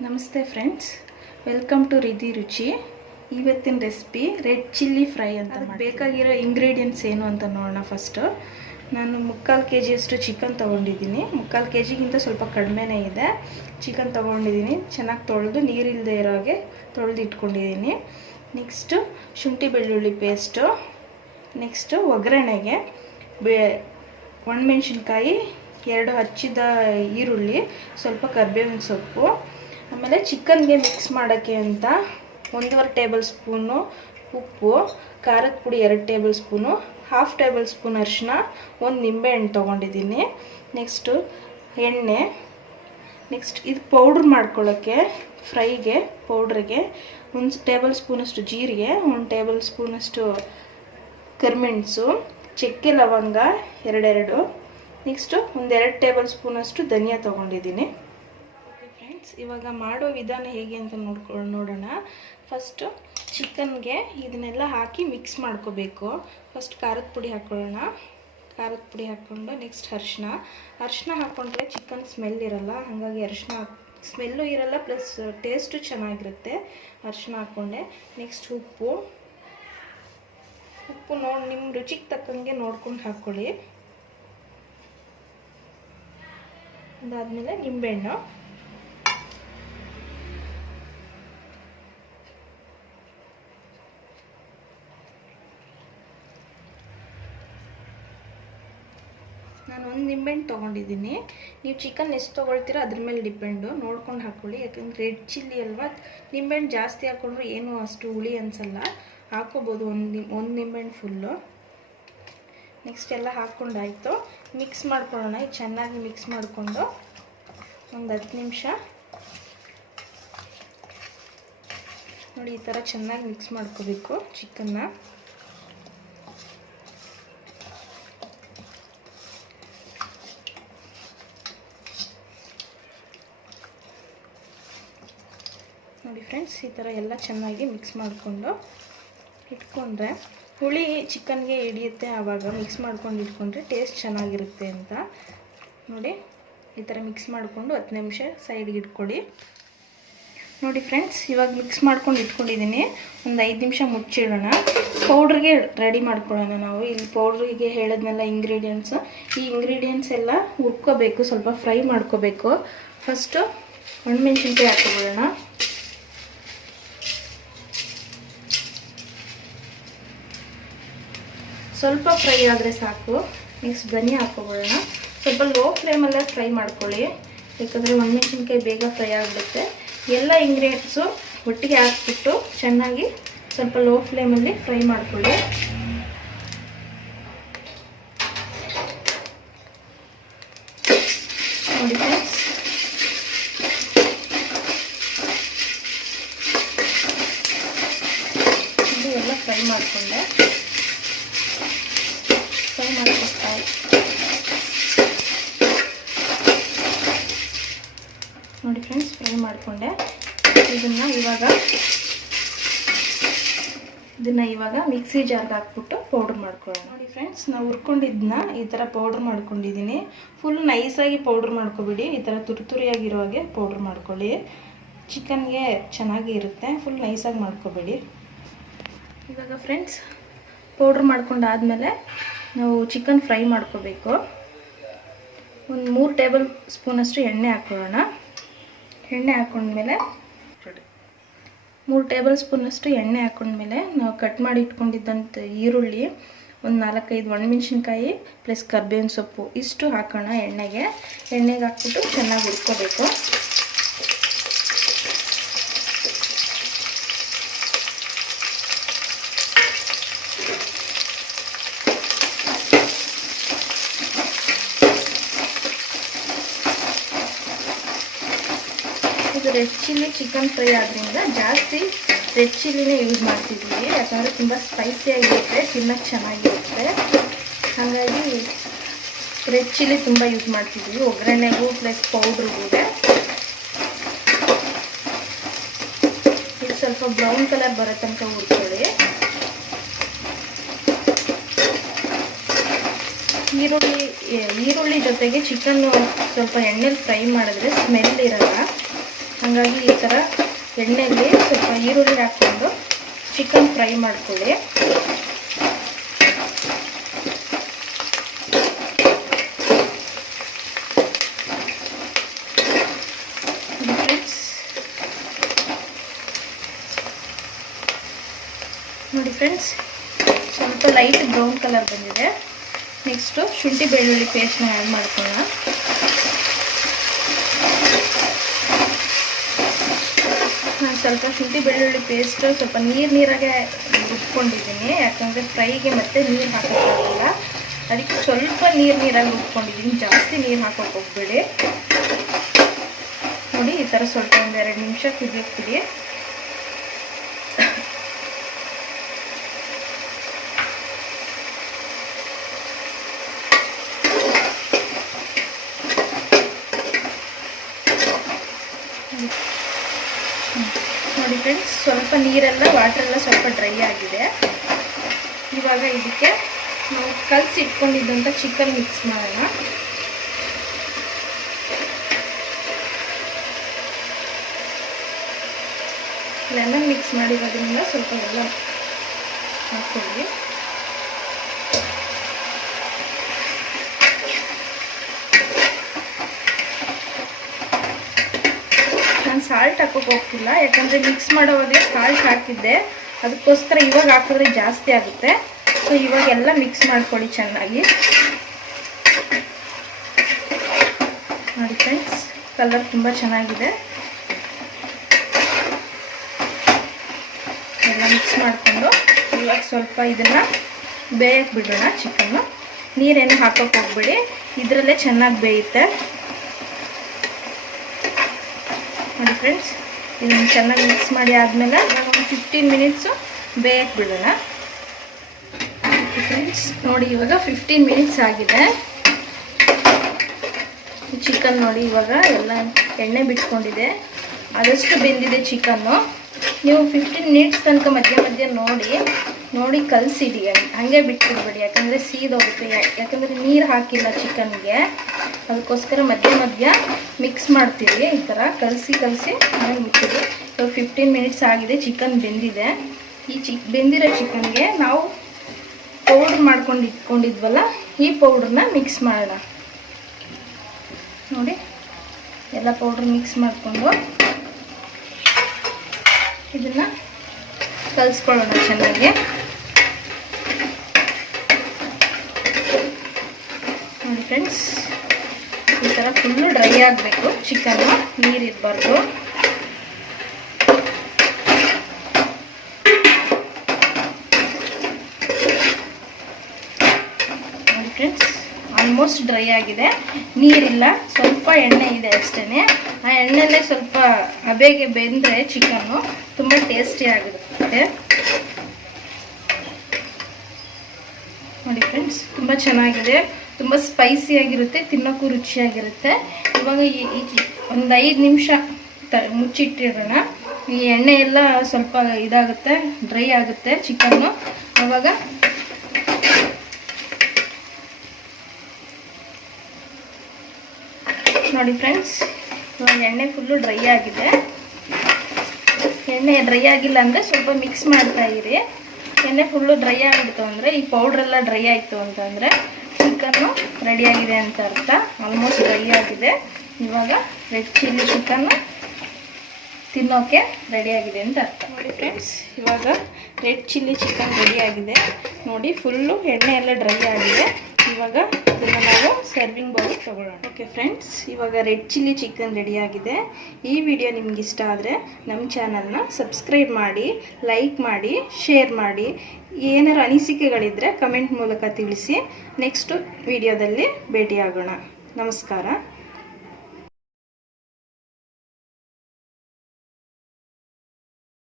ನಮಸ್ತೆ friends, welcome to ರಿಧಿ ರುಚಿ. ಇವತ್ತಿನ ರೆಸಿಪಿ ರೆಡ್ ಚಿಲ್ಲಿ ಫ್ರೈ ಅಂತ. ಬೇಕಾಗಿರೋ ಇಂಗ್ರೀಡಿಯೆಂಟ್ಸ್ ಏನು ಅಂತ ನೋಡೋಣ. ಫಸ್ಟು ನಾನು 3/4 kg ಚಿಕನ್ ತೊಗೊಂಡಿದ್ದೀನಿ. 3/4 kgಗಿಂತ ಸ್ವಲ್ಪ ಕಡಿಮೆನೇ ಇದೆ. ಚಿಕನ್ ತೊಗೊಂಡಿದ್ದೀನಿ, ಚೆನ್ನಾಗಿ ತೊಳೆದು ನೀರಿಲ್ಲದೆ ಇರೋ ಹಾಗೆ ತೊಳೆದು ಇಟ್ಕೊಂಡಿದ್ದೀನಿ. ನೆಕ್ಸ್ಟು ಶುಂಠಿ ಬೆಳ್ಳುಳ್ಳಿ ಪೇಸ್ಟು. ನೆಕ್ಸ್ಟು ಒಗ್ಗರಣೆಗೆ ಒಣಮೆಣ್ಸಿನ್ಕಾಯಿ, 2 ಹಚ್ಚಿದ ಈರುಳ್ಳಿ, ಸ್ವಲ್ಪ ಕರಿಬೇವಿನ ಸೊಪ್ಪು. ಆಮೇಲೆ ಚಿಕನ್ಗೆ ಮಿಕ್ಸ್ ಮಾಡೋಕ್ಕೆ ಅಂತ 1.5 ಟೇಬಲ್ ಸ್ಪೂನು ಉಪ್ಪು, ಖಾರದ ಪುಡಿ 2 ಟೇಬಲ್ ಸ್ಪೂನು, 1/2 ಟೇಬಲ್ ಸ್ಪೂನ್ ಅರಿಶಿನ, 1 ನಿಂಬೆಹಣ್ಣು ತೊಗೊಂಡಿದ್ದೀನಿ. ನೆಕ್ಸ್ಟು ಎಣ್ಣೆ. ನೆಕ್ಸ್ಟ್ ಇದು ಪೌಡ್ರ್ ಮಾಡ್ಕೊಳ್ಳೋಕ್ಕೆ ಫ್ರೈಗೆ ಪೌಡ್ರಿಗೆ 1 ಟೇಬಲ್ ಸ್ಪೂನಷ್ಟು ಜೀರಿಗೆ, 1 ಟೇಬಲ್ ಸ್ಪೂನಷ್ಟು ಕರಿಮೆಣಸು, ಚಕ್ಕೆ ಲವಂಗ 2. ನೆಕ್ಸ್ಟು 1-2 ಟೇಬಲ್ ಸ್ಪೂನಷ್ಟು ಧನಿಯಾ ತೊಗೊಂಡಿದ್ದೀನಿ. ಓಕೆ ಫ್ರೆಂಡ್ಸ್, ಇವಾಗ ಮಾಡೋ ವಿಧಾನ ಹೇಗೆ ಅಂತ ನೋಡೋಣ. ಫಸ್ಟು ಚಿಕನ್ಗೆ ಇದನ್ನೆಲ್ಲ ಹಾಕಿ ಮಿಕ್ಸ್ ಮಾಡ್ಕೋಬೇಕು. ಫಸ್ಟ್ ಖಾರದ ಪುಡಿ ಹಾಕ್ಕೊಳ್ಳೋಣ. ಖಾರದ ಪುಡಿ ಹಾಕ್ಕೊಂಡು ನೆಕ್ಸ್ಟ್ ಅರಿಶಿನ ಹಾಕ್ಕೊಂಡ್ರೆ ಚಿಕನ್ ಸ್ಮೆಲ್ ಇರಲ್ಲ, ಹಾಗಾಗಿ ಅರಿಶಿನ ಸ್ಮೆಲ್ಲು ಇರಲ್ಲ, ಪ್ಲಸ್ ಟೇಸ್ಟು ಚೆನ್ನಾಗಿರುತ್ತೆ. ಅರಿಶಿನ ಹಾಕ್ಕೊಂಡೆ. ನೆಕ್ಸ್ಟ್ ಉಪ್ಪು ನಿಮ್ಮ ರುಚಿಗೆ ತಕ್ಕಂಗೆ ನೋಡ್ಕೊಂಡು ಹಾಕ್ಕೊಳ್ಳಿ. ಅದಾದಮೇಲೆ ನಿಂಬೆಹಣ್ಣು. ನಾನು 1 ನಿಂಬೆಹಣ್ಣು ತೊಗೊಂಡಿದ್ದೀನಿ. ನೀವು ಚಿಕನ್ ಎಷ್ಟು ತೊಗೊಳ್ತೀರೋ ಅದ್ರ ಮೇಲೆ ಡಿಪೆಂಡು, ನೋಡ್ಕೊಂಡು ಹಾಕ್ಕೊಳ್ಳಿ. ಯಾಕಂದರೆ ರೆಡ್ ಚಿಲ್ಲಿ ಅಲ್ವಾ, ನಿಂಬೆಹಣ್ಣು ಜಾಸ್ತಿ ಹಾಕ್ಕೊಂಡ್ರೆ ಏನೂ ಅಷ್ಟು ಹುಳಿ ಅನಿಸಲ್ಲ. ಹಾಕ್ಕೋಬೋದು ಒಂದು ನಿಂಬೆಹಣ್ಣು ಫುಲ್ಲು. ನೆಕ್ಸ್ಟ್ ಎಲ್ಲ ಹಾಕ್ಕೊಂಡಾಯಿತು. ಮಿಕ್ಸ್ ಮಾಡ್ಕೊಳ್ಳೋಣ. ಇದು ಚೆನ್ನಾಗಿ ಮಿಕ್ಸ್ ಮಾಡಿಕೊಂಡು ಒಂದು 10 ನಿಮಿಷ ನೋಡಿ ಈ ಥರ ಚೆನ್ನಾಗಿ ಮಿಕ್ಸ್ ಮಾಡ್ಕೋಬೇಕು ಚಿಕನ್ನ. ನೋಡಿ ಫ್ರೆಂಡ್ಸ್, ಈ ಥರ ಎಲ್ಲ ಚೆನ್ನಾಗಿ ಮಿಕ್ಸ್ ಮಾಡಿಕೊಂಡು ಇಟ್ಕೊಂಡ್ರೆ ಹುಳಿ ಚಿಕನ್ಗೆ ಹಿಡಿಯುತ್ತೆ. ಆವಾಗ ಮಿಕ್ಸ್ ಮಾಡ್ಕೊಂಡು ಇಟ್ಕೊಂಡ್ರೆ ಟೇಸ್ಟ್ ಚೆನ್ನಾಗಿರುತ್ತೆ ಅಂತ. ನೋಡಿ ಈ ಥರ ಮಿಕ್ಸ್ ಮಾಡಿಕೊಂಡು 10 ನಿಮಿಷ ಸೈಡ್ಗೆ ಇಟ್ಕೊಳ್ಳಿ. ನೋಡಿ ಫ್ರೆಂಡ್ಸ್, ಇವಾಗ ಮಿಕ್ಸ್ ಮಾಡ್ಕೊಂಡು ಇಟ್ಕೊಂಡಿದ್ದೀನಿ. ಒಂದು 5 ನಿಮಿಷ ಮುಚ್ಚಿಡೋಣ. ಪೌಡ್ರಿಗೆ ರೆಡಿ ಮಾಡ್ಕೊಳ್ಳೋಣ ನಾವು. ಇಲ್ಲಿ ಪೌಡ್ರಿಗೆ ಹೇಳಿದ್ನೆಲ್ಲ ಇಂಗ್ರೀಡಿಯೆಂಟ್ಸು. ಈ ಇಂಗ್ರೀಡಿಯೆಂಟ್ಸ್ ಎಲ್ಲ ಹುರ್ಕೋಬೇಕು, ಸ್ವಲ್ಪ ಫ್ರೈ ಮಾಡ್ಕೋಬೇಕು. ಫಸ್ಟು ಒಣಮೆಣ್ಸಿನ್ಕಾಯಿ ಹಾಕ್ಕೊಳ್ಳೋಣ. ಸ್ವಲ್ಪ ಫ್ರೈ ಆದರೆ ಸಾಕು. ನೆಕ್ಸ್ಟ್ ಧನಿಯಾ ಹಾಕ್ಕೊಳ್ಳೋಣ. ಸ್ವಲ್ಪ ಲೋ ಫ್ಲೇಮಲ್ಲೇ ಫ್ರೈ ಮಾಡ್ಕೊಳ್ಳಿ, ಯಾಕಂದರೆ ಒಣಮೆಣ್ಸಿನ್ಕಾಯಿ ಬೇಗ ಫ್ರೈ ಆಗಿಬಿಡುತ್ತೆ. ಎಲ್ಲ ಇಂಗ್ರೀಡಿಯೆಂಟ್ಸು ಒಟ್ಟಿಗೆ ಹಾಕ್ಬಿಟ್ಟು ಚೆನ್ನಾಗಿ ಸ್ವಲ್ಪ ಲೋ ಫ್ಲೇಮಲ್ಲಿ ಫ್ರೈ ಮಾಡ್ಕೊಳ್ಳಿ. ನೋಡಿ ಫ್ರೆಂಡ್ಸ್, ಇದು ಎಲ್ಲ ಫ್ರೈ ಮಾಡಿಕೊಂಡೆ. ನೋಡಿ ಫ್ರೆಂಡ್ಸ್, ಫ್ರೈ ಮಾಡಿಕೊಂಡೆ. ಇದನ್ನು ಇವಾಗ ಮಿಕ್ಸಿ ಜಾರ್ಗೆ ಹಾಕ್ಬಿಟ್ಟು ಪೌಡ್ರ್ ಮಾಡ್ಕೊಳ್ಳೋಣ. ನೋಡಿ ಫ್ರೆಂಡ್ಸ್, ನಾವು ಹುರ್ಕೊಂಡಿದ್ದನ್ನ ಈ ಥರ ಪೌಡ್ರ್ ಮಾಡ್ಕೊಂಡಿದ್ದೀನಿ. ಫುಲ್ ನೈಸಾಗಿ ಪೌಡ್ರ್ ಮಾಡ್ಕೊಬಿಡಿ, ಈ ಥರ ತುರಿಯಾಗಿರೋ ಹಾಗೆ ಪೌಡ್ರ್ ಮಾಡ್ಕೊಳ್ಳಿ. ಚಿಕನ್ಗೆ ಚೆನ್ನಾಗಿ ಇರುತ್ತೆ, ಫುಲ್ ನೈಸಾಗಿ ಮಾಡ್ಕೊಬೇಡಿ. ಇವಾಗ ಫ್ರೆಂಡ್ಸ್, ಪೌಡ್ರ್ ಮಾಡ್ಕೊಂಡಾದಮೇಲೆ ನಾವು ಚಿಕನ್ ಫ್ರೈ ಮಾಡ್ಕೋಬೇಕು. ಒಂದು 3 ಟೇಬಲ್ ಸ್ಪೂನಷ್ಟು ಎಣ್ಣೆ ಹಾಕ್ಕೊಳ್ಳೋಣ. ಎಣ್ಣೆ ಹಾಕ್ಕೊಂಡ್ಮೇಲೆ 3 ಟೇಬಲ್ ಸ್ಪೂನಷ್ಟು ಎಣ್ಣೆ ಹಾಕ್ಕೊಂಡ್ಮೇಲೆ ನಾವು ಕಟ್ ಮಾಡಿ ಇಟ್ಕೊಂಡಿದ್ದಂಥ ಈರುಳ್ಳಿ, ಒಂದು 4-5 ಒಣಮೆಣ್ಸಿನ್ಕಾಯಿ ಪ್ಲಸ್ ಕರಿಬೇವಿನ ಸೊಪ್ಪು ಇಷ್ಟು ಹಾಕೋಣ. ಎಣ್ಣೆಗೆ ಹಾಕ್ಬಿಟ್ಟು ಚೆನ್ನಾಗಿ ಹುರ್ಕೋಬೇಕು. ಇದು ರೆಡ್ ಚಿಲ್ಲಿ ಚಿಕನ್ ಫ್ರೈ ಆದ್ದರಿಂದ ಜಾಸ್ತಿ ರೆಡ್ ಚಿಲ್ಲಿನೇ ಯೂಸ್ ಮಾಡ್ತಿದ್ದೀವಿ. ಯಾಕಂದರೆ ತುಂಬ ಸ್ಪೈಸಿಯಾಗಿರುತ್ತೆ, ತಿನ್ನೋಕ್ಕೆ ಚೆನ್ನಾಗಿರುತ್ತೆ. ಹಾಗಾಗಿ ರೆಡ್ ಚಿಲ್ಲಿ ತುಂಬ ಯೂಸ್ ಮಾಡ್ತಿದ್ದೀವಿ ಒಗ್ಗರಣೆಗೂ ಪ್ಲಸ್ ಪೌಡ್ರಿಗೂ. ಇದು ಸ್ವಲ್ಪ ಬ್ರೌನ್ ಕಲರ್ ಬರೋ ತನಕ ಹುರ್ಕೊಳ್ಳಿ. ಈರುಳ್ಳಿ ಜೊತೆಗೆ ಚಿಕನ್ನು ಸ್ವಲ್ಪ ಎಣ್ಣೆಲಿ ಫ್ರೈ ಮಾಡಿದ್ರೆ ಸ್ಮೆಲ್ ಇರಲ್ಲ. ಹಾಗಾಗಿ ಈ ಥರ ಎಣ್ಣೆಯಲ್ಲಿ ಸ್ವಲ್ಪ ಈರುಳ್ಳಿ ಹಾಕ್ಕೊಂಡು ಚಿಕನ್ ಫ್ರೈ ಮಾಡ್ಕೊಳ್ಳಿ. ನೋಡಿ ಫ್ರೆಂಡ್ಸ್, ಸ್ವಲ್ಪ ಲೈಟ್ ಬ್ರೌನ್ ಕಲರ್ ಬಂದಿದೆ. ನೆಕ್ಸ್ಟು ಶುಂಠಿ ಬೆಳ್ಳುಳ್ಳಿ ಪೇಸ್ಟ್ನ ಆ್ಯಡ್ ಮಾಡ್ಕೊಳ್ಳೋಣ. ನಾನು ಸ್ವಲ್ಪ ಶುಂಠಿ ಬೆಳ್ಳುಳ್ಳಿ ಪೇಸ್ಟ್ ಸ್ವಲ್ಪ ನೀರಾಗೆ ರುಬ್ಕೊಂಡಿದ್ದೀನಿ, ಯಾಕಂದರೆ ಫ್ರೈಗೆ ಮತ್ತೆ ನೀರು ಹಾಕೋಕ್ಕಾಗಲ್ಲ. ಅದಕ್ಕೆ ಸ್ವಲ್ಪ ನೀರಾಗಿ ರುಬ್ಕೊಂಡಿದ್ದೀನಿ, ಜಾಸ್ತಿ ನೀರು ಹಾಕೋಕೆ ಹೋಗ್ಬೇಡಿ. ನೋಡಿ ಈ ಥರ ಸ್ವಲ್ಪ ಒಂದು 2 ನಿಮಿಷ ಕುದಿಯೋಕ್ಬಿಡಿ. ನೋಡಿ ಫ್ರೆಂಡ್ಸ್, ಸ್ವಲ್ಪ ನೀರೆಲ್ಲ ವಾಟ್ರೆಲ್ಲ ಸ್ವಲ್ಪ ಡ್ರೈ ಆಗಿದೆ. ಇವಾಗ ಇದಕ್ಕೆ ನಾವು ಕಲಸಿ ಇಟ್ಕೊಂಡಿದ್ದಂಥ ಚಿಕನ್ ಮಿಕ್ಸ್ ಮಾಡೋಣ. ಲೆಮನ್ ಮಿಕ್ಸ್ ಮಾಡಿರೋದ್ರಿಂದ ಸ್ವಲ್ಪ ಎಲ್ಲ ಹಾಕ್ಕೊಳ್ಳಿ. ನಾನು ಸಾಲ್ಟ್ ಹಾಕೋಕೆ ಹೋಗ್ತಿಲ್ಲ, ಯಾಕಂದರೆ ಮಿಕ್ಸ್ ಮಾಡೋವಾಗಲೇ ಸಾಲ್ಟ್ ಹಾಕಿದ್ದೆ, ಅದಕ್ಕೋಸ್ಕರ ಇವಾಗ ಹಾಕಿದ್ರೆ ಜಾಸ್ತಿ ಆಗುತ್ತೆ. ಸೊ ಇವಾಗೆಲ್ಲ ಮಿಕ್ಸ್ ಮಾಡ್ಕೊಳ್ಳಿ ಚೆನ್ನಾಗಿ. ನೋಡಿ ಫ್ರೆಂಡ್ಸ್, ಕಲರ್ ತುಂಬ ಚೆನ್ನಾಗಿದೆ. ಎಲ್ಲ ಮಿಕ್ಸ್ ಮಾಡಿಕೊಂಡು ಇವಾಗ ಸ್ವಲ್ಪ ಇದನ್ನು ಬೇಯಕ್ಕೆ ಬಿಡೋಣ. ಚಿಕನ್ನು ನೀರೇನು ಹಾಕೋಕೆ ಹೋಗ್ಬೇಡಿ, ಇದರಲ್ಲೇ ಚೆನ್ನಾಗಿ ಬೇಯುತ್ತೆ. ನೋಡಿ ಫ್ರೆಂಡ್ಸ್, ಇದನ್ನು ಚೆನ್ನಾಗಿ ಮಿಕ್ಸ್ ಮಾಡಿ ಆದಮೇಲೆ ಒಂದು 15 ಮಿನಿಟ್ಸು ಬೇಯಕ್ಕೆ ಬಿಡೋಣ. ಫ್ರೆಂಡ್ಸ್ ನೋಡಿ, ಇವಾಗ 15 ಮಿನಿಟ್ಸ್ ಆಗಿದೆ. ಚಿಕನ್ ನೋಡಿ ಇವಾಗ ಎಲ್ಲ ಎಣ್ಣೆ ಬಿಟ್ಕೊಂಡಿದೆ, ಆದಷ್ಟು ಬೆಂದಿದೆ ಚಿಕನ್ನು. ನೀವು 15 ಮಿನಿಟ್ಸ್ ತನಕ ಮಧ್ಯ ಮಧ್ಯ ನೋಡಿ ಕಲಸಿಡಿ, ಹಾಗೆ ಬಿಟ್ಬಿಡ್ಬೇಡಿ, ಯಾಕಂದರೆ ಸೀದೋಗುತ್ತೆ. ಯಾಕಂದರೆ ನೀರು ಹಾಕಿಲ್ಲ ಚಿಕನ್ಗೆ, ಅದಕ್ಕೋಸ್ಕರ ಮಧ್ಯ ಮಧ್ಯ ಮಿಕ್ಸ್ ಮಾಡ್ತೀವಿ. ಈ ಥರ ಕಲಸಿ ಹಾಗೆ ಬಿಟ್ಟಿರಿ. ಇವಾಗ 15 ಮಿನಿಟ್ಸ್ ಆಗಿದೆ, ಚಿಕನ್ ಬೆಂದಿದೆ. ಈ ಬೆಂದಿರೋ ಚಿಕನ್ಗೆ ನಾವು ಪೌಡ್ರ್ ಮಾಡ್ಕೊಂಡು ಇಟ್ಕೊಂಡಿದ್ವಲ್ಲ, ಈ ಪೌಡ್ರನ್ನ ಮಿಕ್ಸ್ ಮಾಡೋಣ. ನೋಡಿ ಎಲ್ಲ ಪೌಡ್ರ್ ಮಿಕ್ಸ್ ಮಾಡಿಕೊಂಡು ಇದನ್ನು ಕಲಿಸ್ಕೊಳ್ಳೋಣ ಚೆನ್ನಾಗಿ. ನೋಡಿ ಫ್ರೆಂಡ್ಸ್, ಈ ಥರ ಫುಲ್ಲು ಡ್ರೈ ಆಗಬೇಕು ಚಿಕನ್ನು, ನೀರಿರಬಾರ್ದು. ನೋಡಿ ಫ್ರೆಂಡ್ಸ್, ಆಲ್ಮೋಸ್ಟ್ ಡ್ರೈ ಆಗಿದೆ, ನೀರಿಲ್ಲ, ಸ್ವಲ್ಪ ಎಣ್ಣೆ ಇದೆ ಅಷ್ಟೇ. ಆ ಎಣ್ಣೆಲ್ಲೇ ಸ್ವಲ್ಪ ಹಬೆಗೆ ಬೆಂದರೆ ಚಿಕನ್ನು ತುಂಬ ಟೇಸ್ಟಿ ಆಗಿರುತ್ತೆ. ನೋಡಿ ಫ್ರೆಂಡ್ಸ್, ತುಂಬ ಚೆನ್ನಾಗಿದೆ, ತುಂಬ ಸ್ಪೈಸಿಯಾಗಿರುತ್ತೆ, ತಿನ್ನೋಕ್ಕೂ ರುಚಿಯಾಗಿರುತ್ತೆ. ಇವಾಗ ಒಂದು 5 ನಿಮಿಷ ಮುಚ್ಚಿಟ್ಟಿರೋಣ. ಈ ಎಣ್ಣೆ ಎಲ್ಲ ಸ್ವಲ್ಪ ಇದಾಗುತ್ತೆ, ಡ್ರೈ ಆಗುತ್ತೆ ಚಿಕನ್ನು. ಆವಾಗ ನೋಡಿ ಫ್ರೆಂಡ್ಸ್, ಇವಾಗ ಎಣ್ಣೆ ಫುಲ್ಲು ಡ್ರೈ ಆಗಿದೆ. ಎಣ್ಣೆ ಡ್ರೈ ಆಗಿಲ್ಲ ಅಂದರೆ ಸ್ವಲ್ಪ ಮಿಕ್ಸ್ ಮಾಡ್ತಾ ಇರಿ. ಎಣ್ಣೆ ಫುಲ್ಲು ಡ್ರೈ ಆಗಿಬಿಡ್ತು ಅಂದರೆ, ಈ ಪೌಡ್ರೆಲ್ಲ ಡ್ರೈ ಆಯಿತು ಅಂತಂದರೆ ಚಿಕನ್ನು ರೆಡಿಯಾಗಿದೆ ಅಂತ ಅರ್ಥ. ಆಲ್ಮೋಸ್ಟ್ ಡ್ರೈ ಆಗಿದೆ. ಇವಾಗ ರೆಡ್ ಚಿಲ್ಲಿ ಚಿಕನ್ನು ತಿನ್ನೋಕ್ಕೆ ರೆಡಿಯಾಗಿದೆ ಅಂತ ಅರ್ಥ. ನೋಡಿ ಫ್ರೆಂಡ್ಸ್, ಇವಾಗ ರೆಡ್ ಚಿಲ್ಲಿ ಚಿಕನ್ ರೆಡಿಯಾಗಿದೆ. ನೋಡಿ ಫುಲ್ಲು ಎಣ್ಣೆ ಎಲ್ಲ ಡ್ರೈ ಆಗಿದೆ. ಇವಾಗ ಇದನ್ನು ನಾವು ಸರ್ವಿಂಗ್ ಬೌಲ್ ತೊಗೊಳ್ಳೋಣ. ಓಕೆ ಫ್ರೆಂಡ್ಸ್, ಇವಾಗ ರೆಡ್ ಚಿಲ್ಲಿ ಚಿಕನ್ ರೆಡಿಯಾಗಿದೆ. ಈ ವಿಡಿಯೋ ನಿಮ್ಗೆ ಇಷ್ಟ ಆದರೆ ನಮ್ಮ ಚಾನಲ್ನ ಸಬ್ಸ್ಕ್ರೈಬ್ ಮಾಡಿ, ಲೈಕ್ ಮಾಡಿ, ಶೇರ್ ಮಾಡಿ. ಏನಾರು ಅನಿಸಿಕೆಗಳಿದ್ದರೆ ಕಮೆಂಟ್ ಮೂಲಕ ತಿಳಿಸಿ. ನೆಕ್ಸ್ಟು ವಿಡಿಯೋದಲ್ಲಿ ಭೇಟಿಯಾಗೋಣ. ನಮಸ್ಕಾರ.